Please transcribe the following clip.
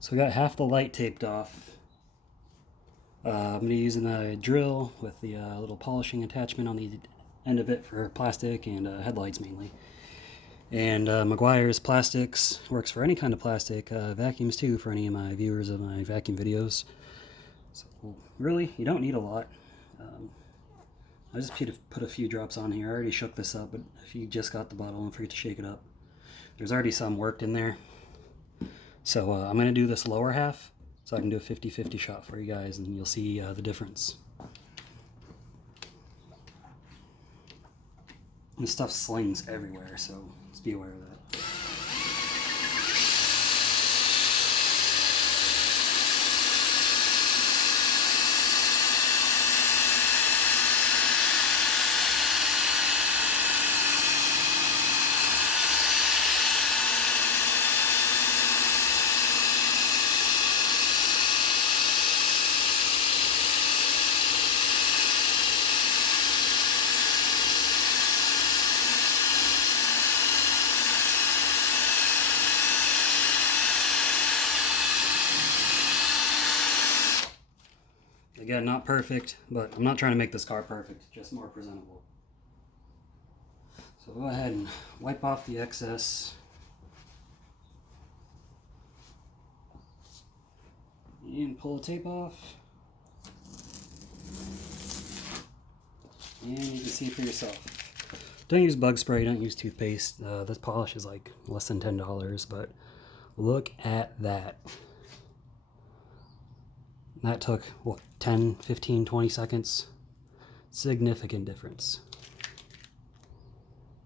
So we got half the light taped off. I'm going to be using a drill with the little polishing attachment on the end of it for plastic and headlights mainly. And Meguiars PlastX works for any kind of plastic, vacuums too for any of my viewers of my vacuum videos. So really, you don't need a lot. I just put a few drops on here. I already shook this up, but if you just got the bottle, don't forget to shake it up. There's already some worked in there. So I'm going to do this lower half so I can do a 50-50 shot for you guys, and you'll see the difference. This stuff slings everywhere, so just be aware of that. Again, not perfect, but I'm not trying to make this car perfect, just more presentable. So go ahead and wipe off the excess. And pull the tape off. And you can see for yourself. Don't use bug spray, don't use toothpaste. This polish is like less than $10, but look at that. That took, what, 10, 15, 20 seconds? Significant difference.